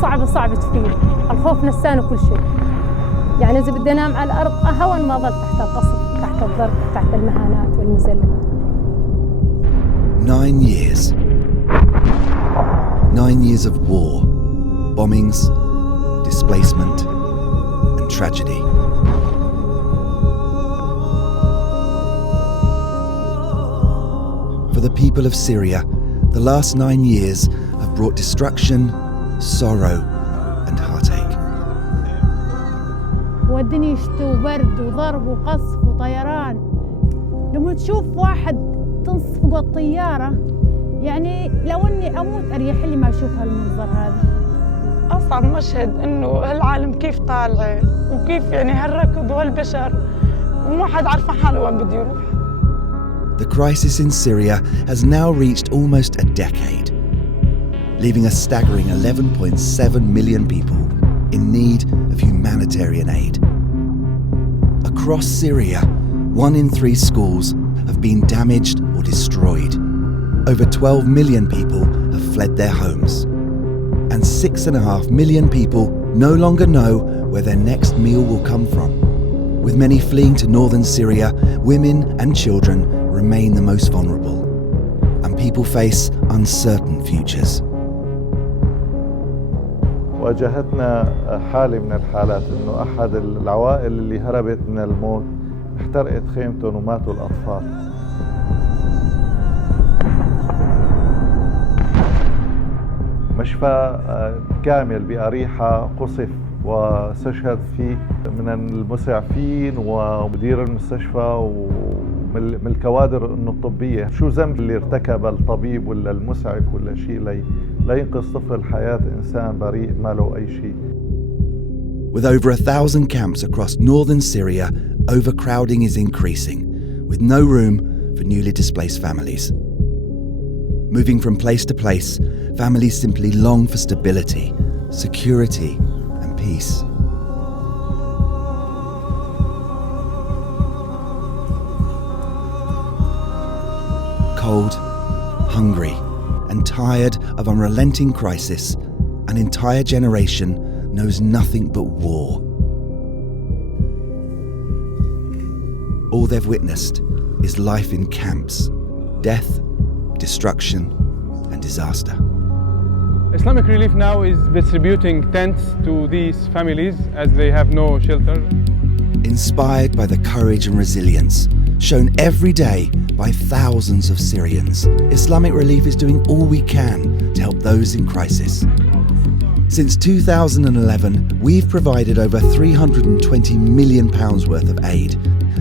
صعب تفيد. الخوف نسانه كل شيء. يعني إذا بدي أنام على الأرض أهون ما ظل تحت القصف، تحت الضرب، تحت المهانات والمذلة. 9 years. 9 years of war, bombings, displacement, and tragedy. For the people of Syria, the last 9 years have brought destruction, sorrow, and heartache. والدنيا شتو وبرد وضرب وقصف وطيران. لما تشوف واحد تنصفقه الطيارة، يعني لو اني اموت اريح لي ما اشوف هالمنظر هذا. اصعب مشهد انه هالعالم كيف طالع وكيف يعني هالركض وهالبشر وما حد عارف حاله وين بده يروح. The crisis in Syria has now reached almost a decade, leaving a staggering 11.7 million people in need of humanitarian aid. Across Syria, 1 in 3 schools have been damaged or destroyed. Over 12 million people have fled their homes. And 6.5 million people no longer know where their next meal will come from. With many fleeing to northern Syria, women and children remain the most vulnerable, and people face uncertain futures. واجهتنا حالة من الحالات إنه أحد العوائل اللي هربت من الموت احترقت خيمتهم وماتوا الأطفال. مشفى كامل بأريحة قصف واستشهد فيه من المسعفين ومدير المستشفى ومن الكوادر الطبية. شو ذنب اللي ارتكب الطبيب ولا المسعف ولا شيء لا ينقذ طفل حياة إنسان بريء ما له أي شيء. With over 1,000 camps across northern Syria, overcrowding is increasing, with no room for newly displaced families. Moving from place to place, families simply long for stability, security, and peace. Cold, hungry, and tired of unrelenting crisis, an entire generation knows nothing but war. All they've witnessed is life in camps, death, destruction, and disaster. Islamic Relief now is distributing tents to these families as they have no shelter. Inspired by the courage and resilience shown every day by thousands of Syrians, Islamic Relief is doing all we can to help those in crisis. Since 2011, we've provided over £320 million worth of aid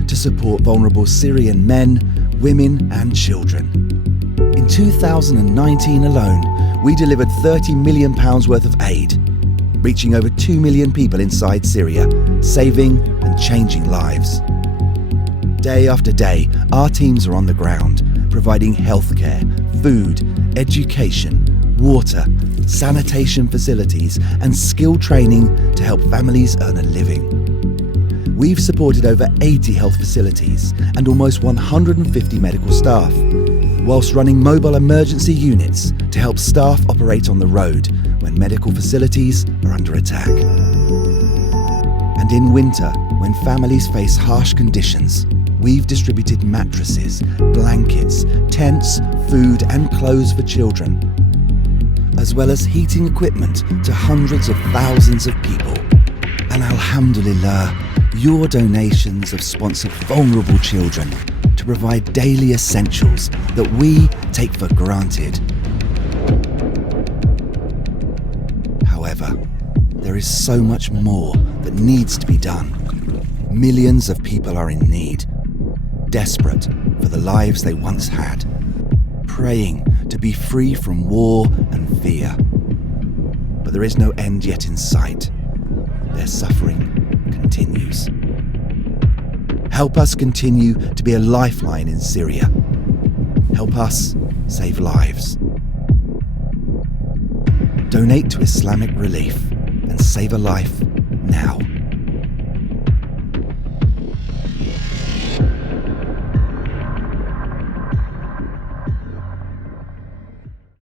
to support vulnerable Syrian men, women, and children. In 2019 alone, we delivered £30 million worth of aid, reaching over 2 million people inside Syria, saving and changing lives. Day after day, our teams are on the ground, providing healthcare, food, education, water, sanitation facilities, and skill training to help families earn a living. We've supported over 80 health facilities and almost 150 medical staff, whilst running mobile emergency units to help staff operate on the road when medical facilities are under attack. And in winter, when families face harsh conditions, we've distributed mattresses, blankets, tents, food and clothes for children, as well as heating equipment to hundreds of thousands of people. And alhamdulillah, your donations have sponsored vulnerable children to provide daily essentials that we take for granted. However, there is so much more that needs to be done. Millions of people are in need, desperate for the lives they once had, praying to be free from war and fear. But there is no end yet in sight. Their suffering continues. Help us continue to be a lifeline in Syria. Help us save lives. Donate to Islamic Relief and save a life now.